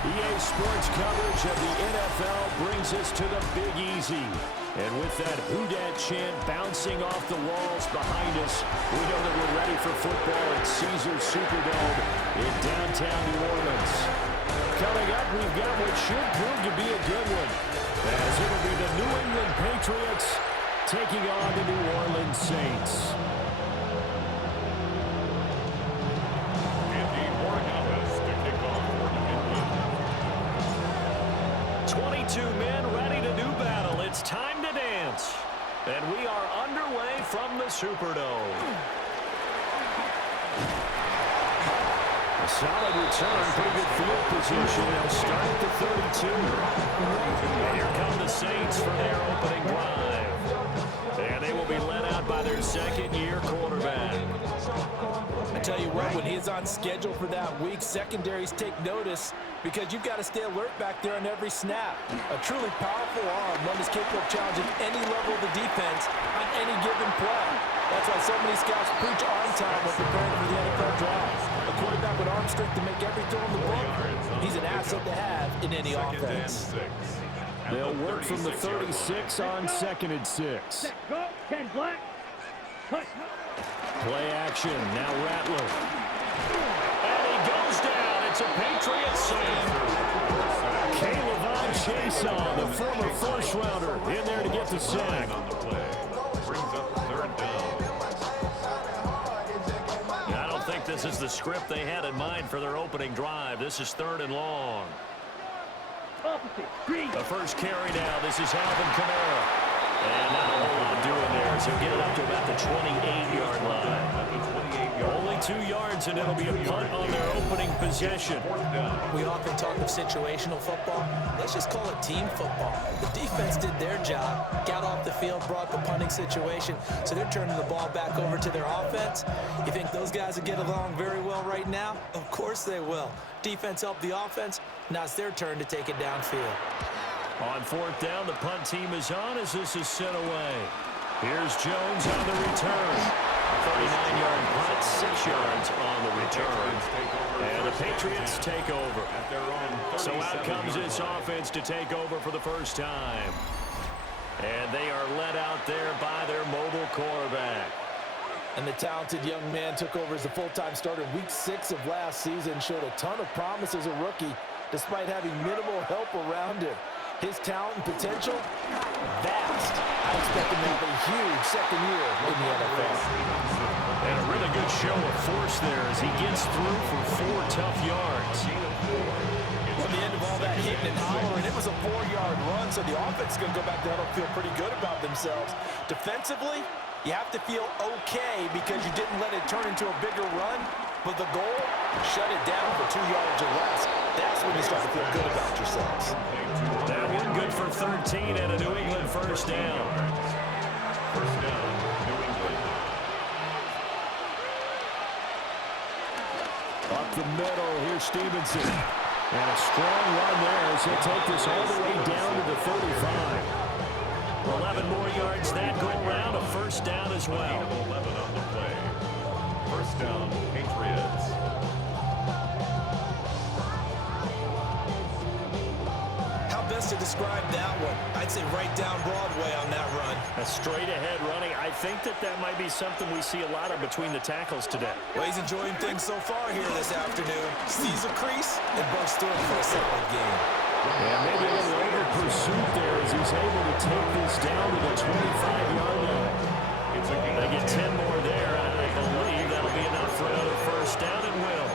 EA Sports coverage of the NFL brings us to the Big Easy. And with that Who Dat chant bouncing off the walls behind us, we know that we're ready for football at Caesars Superdome in downtown New Orleans. Coming up, we've got what should prove to be a good one, as it'll be the New England Patriots taking on the New Orleans Saints. 22 men ready to do battle. It's time to dance. And we are underway from the Superdome. A solid return, pretty good field position. They'll start at the 32. And here come the Saints for their opening drive. And they will be led out by their second-year quarterback. I tell you what, when he's on schedule for that week, secondaries take notice because you've got to stay alert back there on every snap. A truly powerful arm, one that's capable of challenging any level of the defense on any given play. That's why so many scouts preach arm time when preparing for the NFL draft. A quarterback with arm strength to make every throw in the book, he's an asset to have in any offense. They'll work from the 36 on 2nd and 6. Go, 10 black. Play action, now Rattler. And he goes down. It's a Patriots save. Caleb Chase on, the former first-rounder, in there to get the sack. I don't think this is the script they had in mind for their opening drive. This is 3rd and long. The first carry now. This is Alvin Kamara. And not a whole lot doing there, so get it up to about the 28-yard line. Only 2 yards, and it'll be a punt on their opening possession. We often talk of situational football. Let's just call it team football. The defense did their job, got off the field, brought the punting situation, so they're turning the ball back over to their offense. You think those guys will get along very well right now? Of course they will. Defense helped the offense. Now it's their turn to take it downfield. On 4th down, the punt team is on as this is sent away. Here's Jones on the return. 39-yard punt, 6 yards on the return. And the Patriots take over. So out comes this offense to take over for the first time. And they are led out there by their mobile quarterback. And the talented young man took over as the full-time starter in Week 6 of last season, showed a ton of promise as a rookie, despite having minimal help around him. His talent and potential, vast. I expect him to have a huge second year in the NFL. And a really good show of force there as he gets through for 4 tough yards. On the end of all that hitting and hollering, it was a 4-yard run, so the offense is going to go back there and feel pretty good about themselves. Defensively, you have to feel okay because you didn't let it turn into a bigger run, but the goal, shut it down for 2 yards or less. That's when you start to feel good about yourselves. That one good for 13 and a New England first down. First down, New England. Up the middle, here's Stevenson. And a strong run there as he'll take this all the way down to the 35. 11 more yards that go around, a first down as well. 11 on the play. First down, Patriots. To describe that one, I'd say right down Broadway on that run. A straight-ahead running. I think that might be something we see a lot of between the tackles today. Well, he's enjoying things so far here this afternoon. Sees a crease and busts through it for a solid game. Yeah, maybe a little over-pursuit there as he's able to take this down to the 25-yard line. They get 10 more there, and I believe that'll be enough for another first down and will.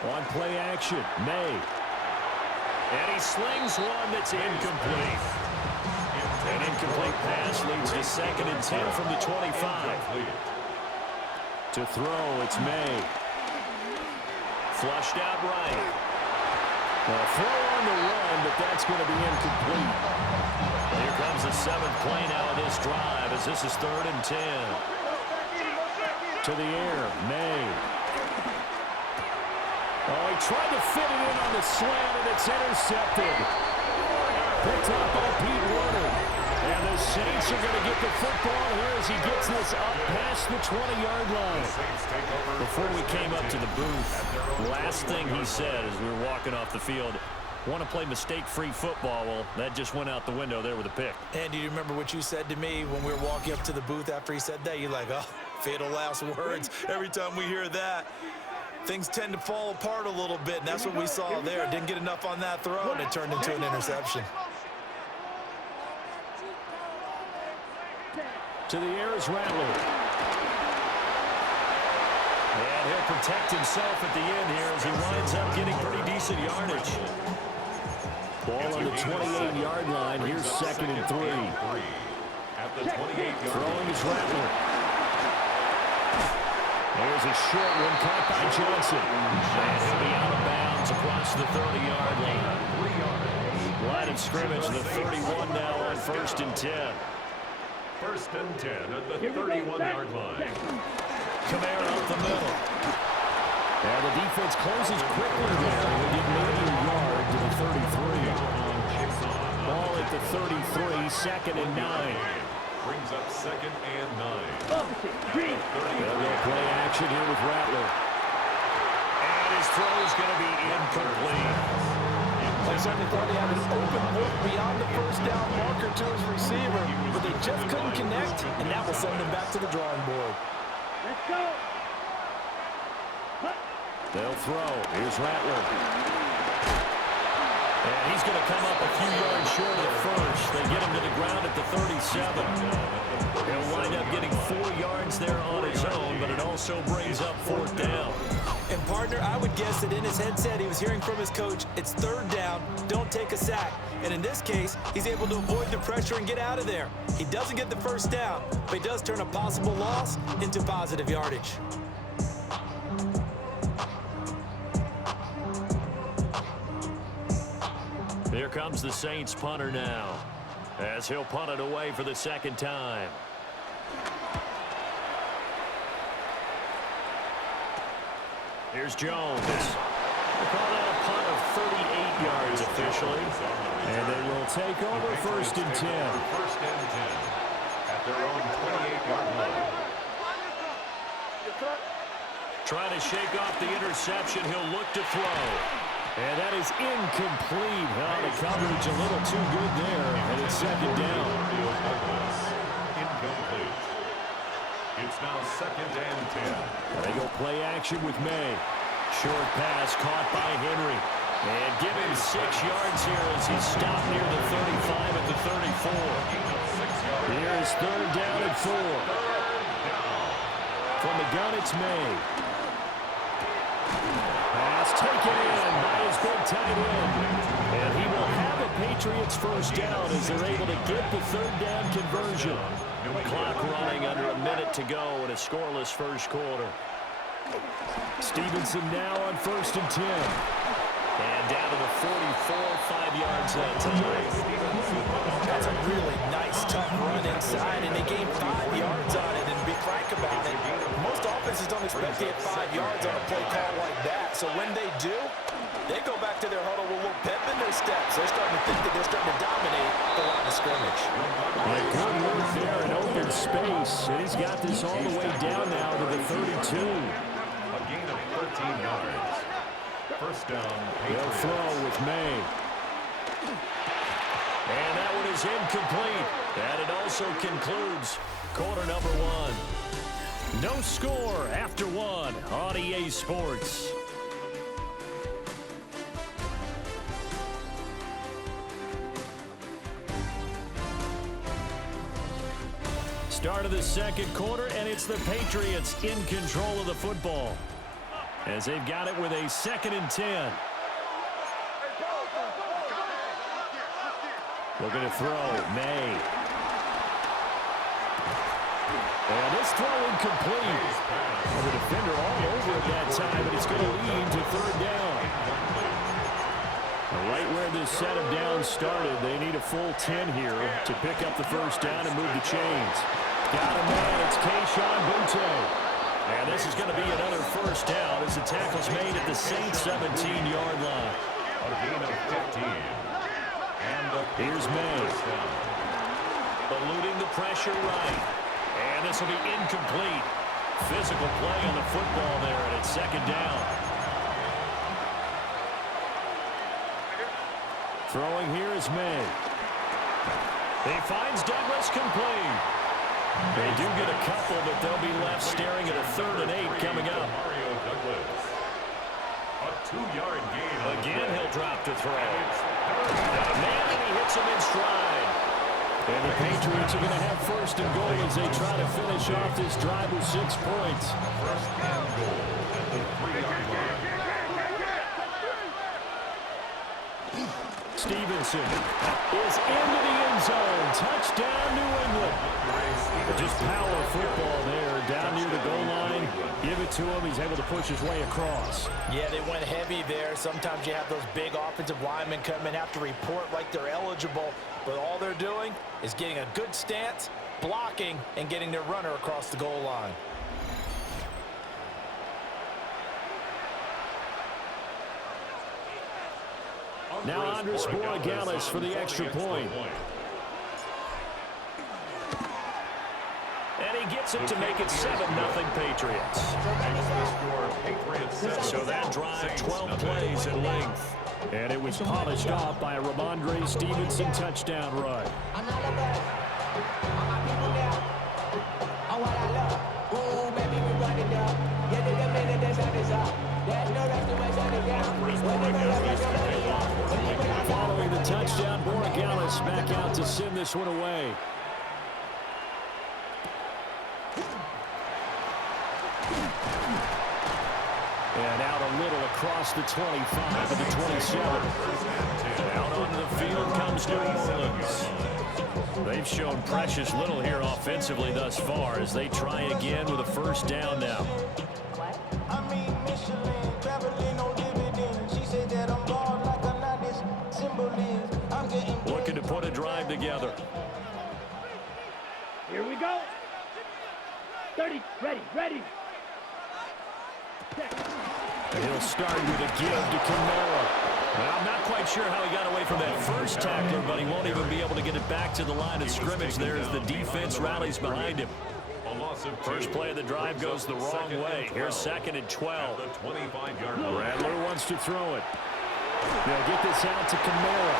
On play action, May. And he slings one that's incomplete. An incomplete pass leads to 2nd and 10 from the 25. To throw, it's May. Flushed out right. A throw on the run, but that's going to be incomplete. Here comes the 7th play now of this drive as this is 3rd and 10. To the air, May. Oh, he tried to fit it in on the slant, and it's intercepted. Picked up by Pete Warner. And the Saints are going to get the football here as he gets this up past the 20-yard line. Before we came up to the booth, the last thing he said as we were walking off the field, want to play mistake-free football. Well, that just went out the window there with a pick. And do you remember what you said to me when we were walking up to the booth after he said that? You're like, oh, fatal last words. Every time we hear that, things tend to fall apart a little bit, and that's what we saw there. Didn't get enough on that throw, and it turned into an interception. To the air is Rattler. And he'll protect himself at the end here as he winds up getting pretty decent yardage. Ball on the 28-yard line. Here's 2nd and 3. At the 28-yard throwing is Rattler. There's a short one caught by Johnson. And he'll be out of bounds across the 30-yard line. Line of scrimmage, the 31 now on 1st and 10. 1st and 10 at the 31-yard line. Kamara up the middle. And the defense closes quickly there. They get maybe a yard to the 33. Ball at the 33, 2nd and 9. Brings up 2nd and 9. They'll play action here with Rattler. And his throw is going to be incomplete. They certainly thought he had an open look beyond the 1st down marker to his receiver, but they just couldn't connect, and that will send them back to the drawing board. Let's go. They'll throw. Here's Rattler. And he's going to come up a few yards short of the first. They get him to the ground at the 37. He'll wind up getting 4 yards there on his own, but it also brings up 4th down. And, partner, I would guess that in his headset he was hearing from his coach, it's 3rd down, don't take a sack. And in this case, he's able to avoid the pressure and get out of there. He doesn't get the 1st down, but he does turn a possible loss into positive yardage. Here comes the Saints punter now, as he'll punt it away for the 2nd time. Here's Jones. We'll call that a punt of 38 yards officially. And they will take over 1st and 10. 1st and 10 at their own 28-yard line. Trying to shake off the interception. He'll look to throw. And that is incomplete. The coverage a little too good there. And it's 2nd down. Incomplete. It's now 2nd and 10. They go play action with May. Short pass caught by Henry. And give him 6 yards here as he's stopped near the 35 at the 34. Here's 3rd down and 4. From the gun, it's May. Pass taken in by his big tight end. And he will have a Patriots 1st down as they're able to get the 3rd down conversion. Clock running under a minute to go in a scoreless 1st quarter. Stevenson now on 1st and 10. And down to the 44, 5 yards that time. That's a really nice, tough run inside, and they gained 5 yards on it. And to be frank about it, most offenses don't expect to get 5 yards on a play call like that. So when they do, they go back to their huddle with a little pep in their steps. They're starting to think that they're starting to dominate the line of scrimmage. Good work there in open space. And he's got this all the way down now to the 32. A gain of 13 yards. 1st down. They'll throw with May. And that one is incomplete. And it also concludes quarter number 1. No score after 1 on EA Sports. Start of the 2nd quarter, and it's the Patriots in control of the football as they've got it with a 2nd and 10. Looking to throw, May. And this throw incomplete. And the defender all over it that time, but it's going to lead to 3rd down. Right where this set of downs started, they need a full 10 here to pick up the 1st down and move the chains. Got a man, it's Kayshon Boutte. And this is going to be another 1st down as the tackle's made at the Saints 17-yard line. A gain of 15. And here's May. Eluding the pressure right. And this will be incomplete. Physical play on the football there, and it's second down. Throwing here is May. He finds Douglas complete. They do get a couple, but they'll be left staring at a 3rd and 8 coming up. A 2-yard gain. Again, he'll drop to throw. Man, and he hits him in stride. And the Patriots are going to have 1st and goal as they try to finish off this drive with 6 points. 1st and goal at the 3-yard line. Stevenson is into the end zone. Touchdown, New England. Just power football there down near the goal line. Give it to him. He's able to push his way across. Yeah, they went heavy there. Sometimes you have those big offensive linemen come in, have to report like they're eligible, but all they're doing is getting a good stance, blocking, and getting their runner across the goal line. Now Andres Borregales for the extra point. And he gets it to make it 7-0 Patriots. So that drive, 12 plays in length. And it was polished off by a Ramondre Stevenson touchdown run. Following the touchdown, Borregales back out to send this one away. And out a little across the 25 to the 27. Out onto the field comes New Orleans. They've shown precious little here offensively thus far as they try again with a 1st down now. Looking to put a drive together. Here we go. 30, ready. He'll start with a give to Kamara. Well, I'm not quite sure how he got away from that first tackler, but he won't even be able to get it back to the line of scrimmage there as the defense rallies behind him. First play of the drive goes the wrong way. Here's 2nd and 12. Rattler wants to throw it. They'll get this out to Kamara.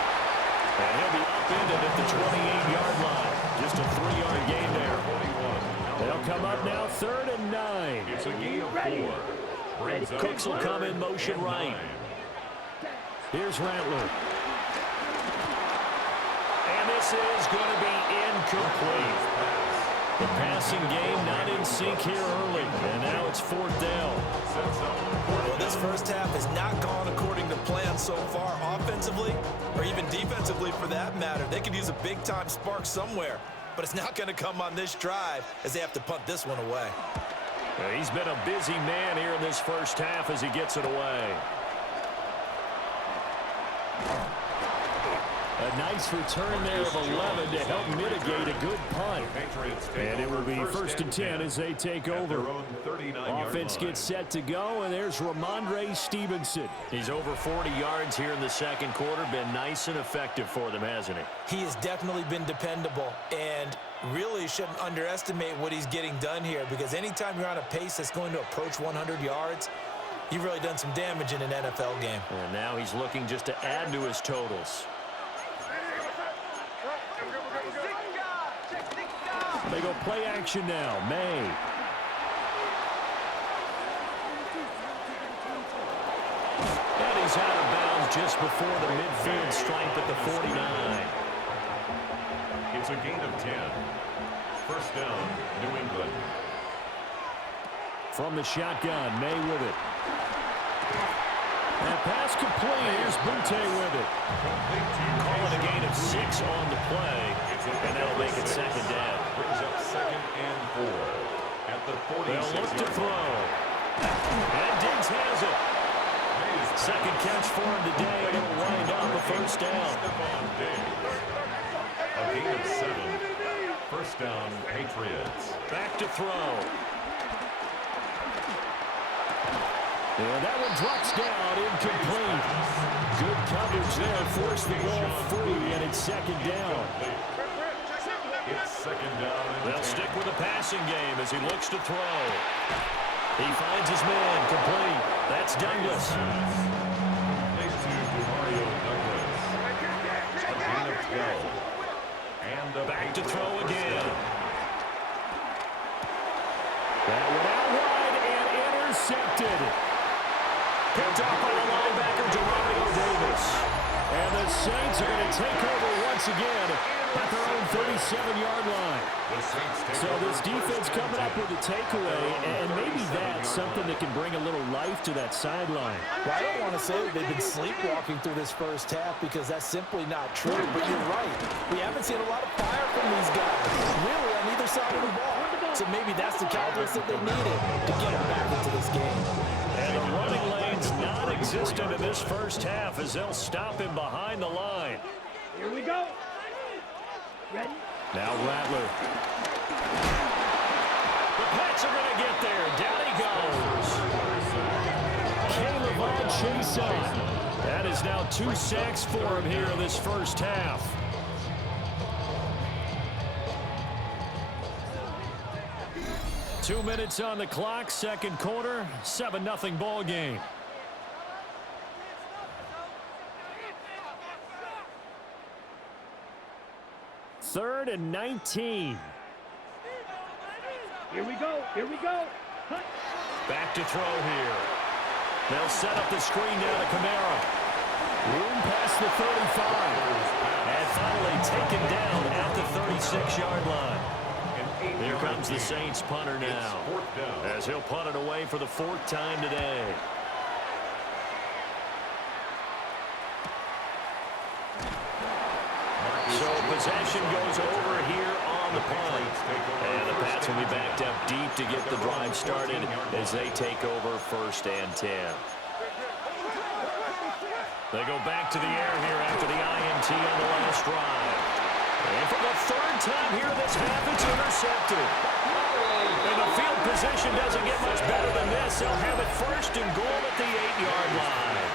And he'll be upended at the 28-yard line. Just a 3-yard gain there. They'll come up now 3rd and 9. It's a gain of 4. Cooks will come in motion right. Here's Rattler. And this is going to be incomplete. The passing game not in sync here early. And now it's 4th down. Well, this first half has not gone according to plan so far offensively or even defensively for that matter. They could use a big-time spark somewhere, but it's not going to come on this drive as they have to punt this one away. He's been a busy man here in this first half as he gets it away. A nice return there of 11 to help mitigate a good punt. And it will be 1st and 10 as they take over. Offense gets set to go, and there's Ramondre Stevenson. He's over 40 yards here in the 2nd quarter. Been nice and effective for them, hasn't he? He has definitely been dependable, and really shouldn't underestimate what he's getting done here, because anytime you're on a pace that's going to approach 100 yards, you've really done some damage in an NFL game. And now he's looking just to add to his totals. They go play action now. May. And he's out of bounds just before the midfield stripe at the 49. It's a gain of 10. 1st down, New England. From the shotgun, May with it. And pass complete. Here's Butte with it. Call it a gain of 6 on the play, and that'll make it 2nd down. Brings up 2nd and 4 at the 46. They'll look to throw. And Diggs has it. 2nd catch for him today, and it'll wind up a 1st down. A gain of 7. 1st down, Patriots. Back to throw. And that one drops down, incomplete. Good coverage there, forced the ball free, and it's 2nd down. It's second down. They'll stick with the passing game as he looks to throw. He finds his man complete. That's Douglas. Complete to Mario Douglas. A gain of 12. And back to throw again. That went out wide and intercepted. Picked up by the linebacker, Mario Davis. And the Saints are going to take over once again at their own 37-yard line. So this defense coming up with a takeaway, and maybe that's something that can bring a little life to that sideline. Well, I don't want to say that they've been sleepwalking through this first half because that's simply not true, but you're right. We haven't seen a lot of fire from these guys, really, on either side of the ball. So maybe that's the catalyst that they needed to get them back into this game. And the running lane's non-existent in this first half as they'll stop him behind the line. Here we go. Ready? Now Rattler. The Pats are going to get there. Down he goes. Caleb Chase on. That is now 2 sacks for him here in this first half. Two minutes on the clock, second quarter, 7-0 ball game. Third and 19. Here we go. Here we go. Hunt. Back to throw here. They'll set up the screen now to Kamara. Room past the 35. And finally taken down at the 36-yard line. Here comes the Saints punter now, as he'll punt it away for the 4th time today. So possession goes over here on the punt. And the Pats will be backed up deep to get the drive started as they take over 1st and 10. They go back to the air here after the INT on the last drive. And for the 3rd time here this half, it's intercepted. And the field position doesn't get much better than this. They'll have it 1st and goal at the 8-yard line.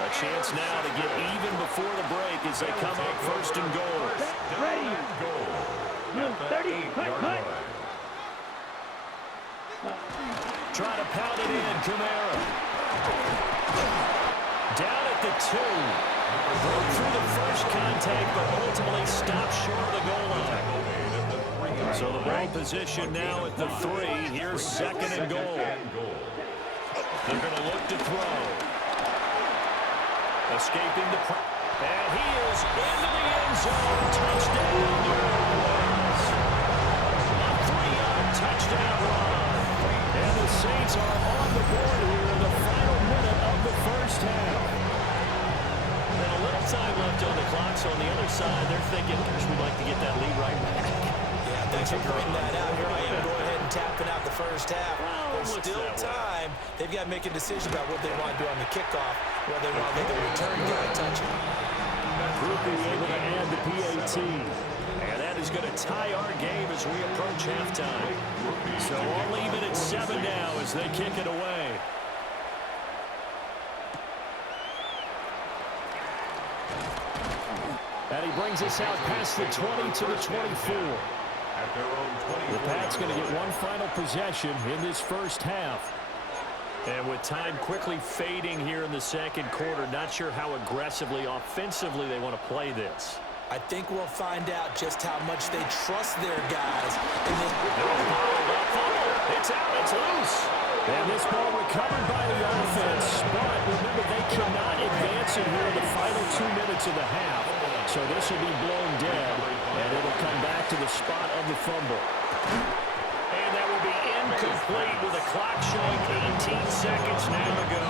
A chance now to get even before the break as they come up 1st and goal. Ready. Room 30. Cut. Try to pound it in, Kamara. Down at the 2. Broke through the first contact, but ultimately stopped short of the goal line. So the ball position now at the 3. Here's 2nd and goal. They're going to look to throw. Escaping the and he is into the end zone. Touchdown. A 3-yard touchdown run. And the Saints are on the board here in the final minute of the first half. And a little time left on the clock, so on the other side, they're thinking, gosh, we'd like to get that lead right back. Yeah, thanks for pointing that out. Here I am going ahead and tapping out the first half. There's still time. They've got to make a decision about what they want to do on the kickoff, whether they want to let the return guy touch it. Groupie able to add the PAT. And that is going to tie our game as we approach halftime. So I'll leave it at 7 now as they kick it away. And he brings us out past the 20 to the 24. The Pats going to get one final possession in this first half. And with time quickly fading here in the second quarter, not sure how aggressively, offensively they want to play this. I think we'll find out just how much they trust their guys. It's out, it's loose. And this ball recovered by the offense. But remember, they cannot advance in here in the final 2 minutes of the half. So this will be blown dead, and it'll come back to the spot of the fumble. And that will be incomplete with the clock showing 18 seconds now to go.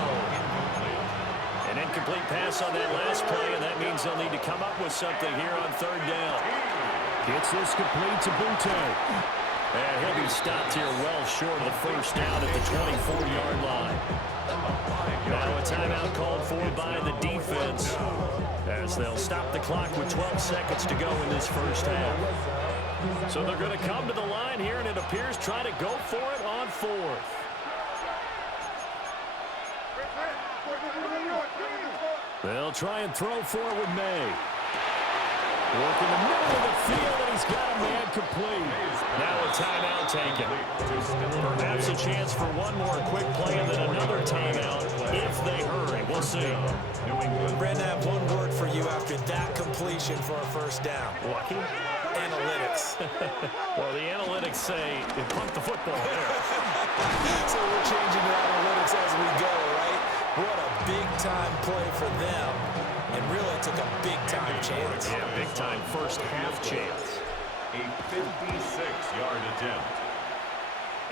An incomplete pass on that last play, and that means they'll need to come up with something here on 3rd down. Gets this complete to Butte. And he'll be stopped here well short of the first down at the 24-yard line. Now a timeout called for by the defense as they'll stop the clock with 12 seconds to go in this first half. So they're going to come to the line here, and it appears try to go for it on 4th. They'll try and throw for it with May. Working the middle of the field, and he's got a man complete. Now a timeout taken. Perhaps a chance for one more quick play and then another timeout if they hurry. We'll see. Brandon, I have one word for you after that completion for a first down. Lucky? Analytics. Well, the analytics say it pumped the football there. So we're changing the analytics as we go, right? What a big-time play for them. And really took a big-time chance. Yeah, big-time first half chance. A 56-yard attempt.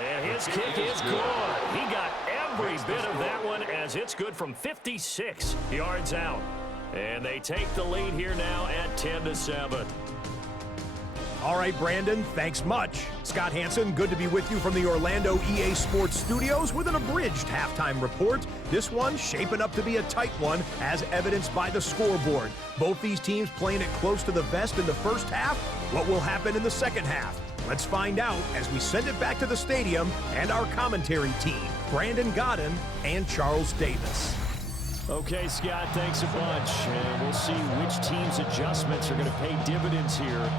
And his kick is good. He got every bit of that one as it's good from 56 yards out. And they take the lead here now at 10-7. All right, Brandon, thanks much. Scott Hansen, good to be with you from the Orlando EA Sports Studios with an abridged halftime report. This one shaping up to be a tight one, as evidenced by the scoreboard. Both these teams playing it close to the vest in the first half. What will happen in the second half? Let's find out as we send it back to the stadium and our commentary team, Brandon Godden and Charles Davis. Okay, Scott, thanks a bunch. And we'll see which team's adjustments are going to pay dividends here